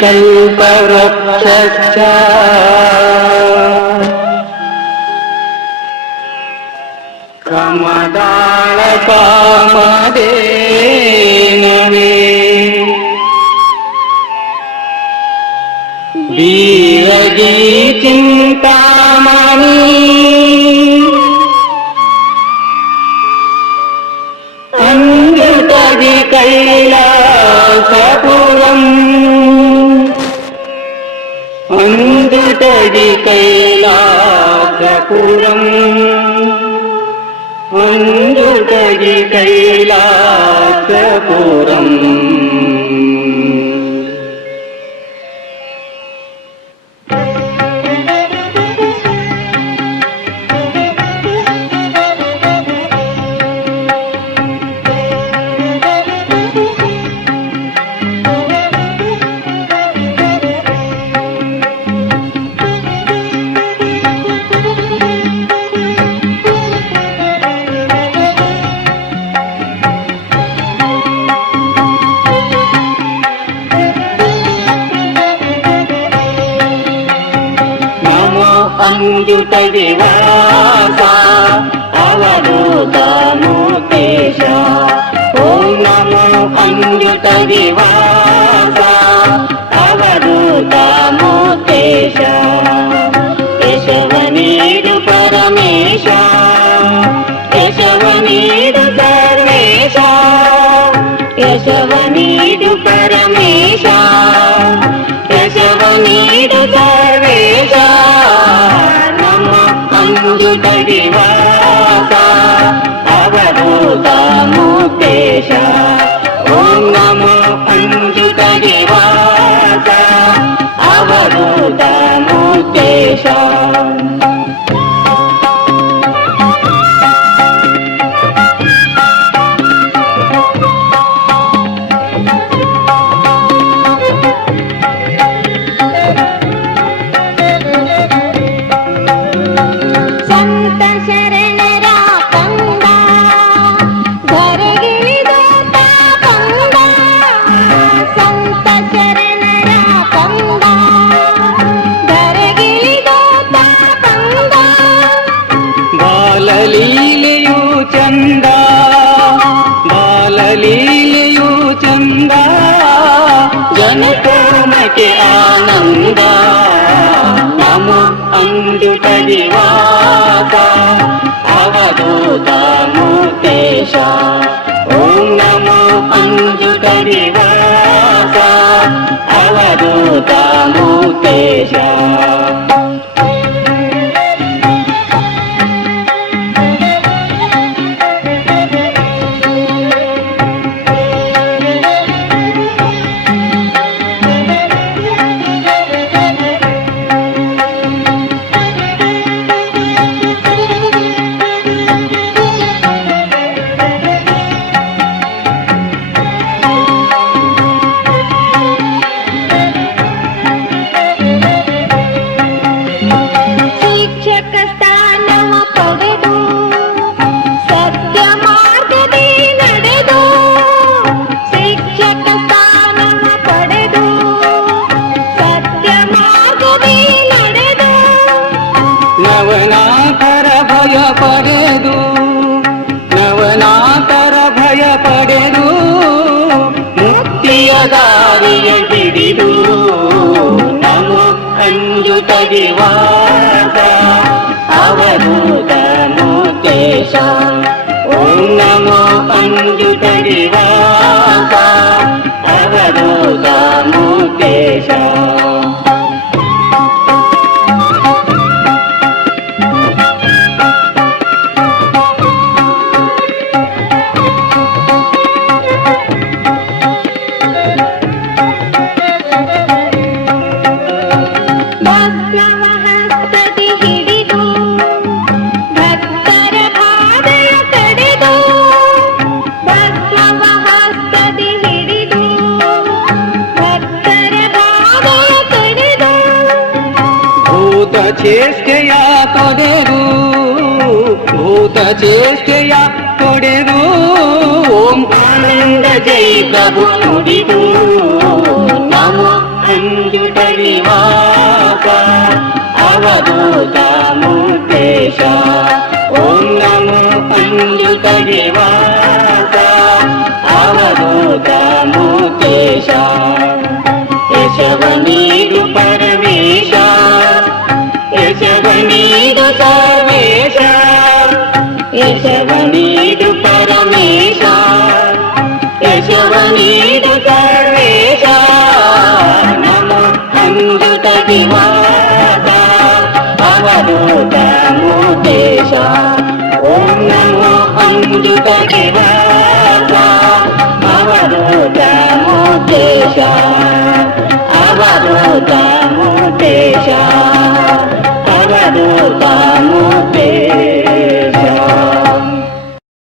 कल्पवृक्षश्च कमदालकामधेनवे वीरगी चिन्तामणि अंजुटदि कैलासपुरम् अंजुटदि कैलासपुरम् अंजुटदि कैलासपुरम् अंजुटदि वास अवधूतमूर्तेश ओं नमो अंजुटदि वास अवधूतमूर्तेश केशवनीडु परमेश केशवनीडु सर्वेश केशवनीडु परमेश केशवनीडु सर्वेश अंजुटदि वास अवधूतमूर्तेश ओं नमो अंजुटदि वास अवधूतमूर्तेश ಬಾಲಲೀಲೆಯು ಚಂದ ಬಾಲಲೀಲೆಯು ಚಂದ ಜನಕೋಮಕ್ಕೆ ಆನಂದ ನಮೋ ಅಂಜುಟದಿ ವಾಸ ಅವಧೂತಮೂರ್ತೆಶ ಓಂ ನಮೋ ಅಂಜುಟದಿ ವಾಸ ಅವಧೂತಮೂರ್ತೆಶ ನವನಾಥರ ಭಯ ಪಡೆದು ಮುಕ್ತಿಯ ದಾರಿಯ ಹಿಡಿದು ನಮೋ ಅಂಜುಟದಿ ವಾಸ ಅವಧೂತಮೂರ್ತೆಶ ಓಂ ನಮೋ ಅಂಜುಟದಿ ವಾಸ ಅವಧೂತಮೂರ್ತೆಶ ಚೇಷ್ಟೆಯ ತೊಡೆದು ಭೂತ ಚೇಷ್ಟೆಯ ತೊಡೆದು ಓಂ ಆನಂದ ಜೈ ಪ್ರಭು ನುಡಿದು ನಮೋ అవధూత ముఖేశ యశవనీడు పరమేశ యశవనీడు సర్వేశ యశవనీడు పరమేశ యశవనీడు సర్వేశ నమో అంజుత దివాస అవధూత ముఖేశ ఓం నమో అంజుత దివాస అవధూత ముఖేశ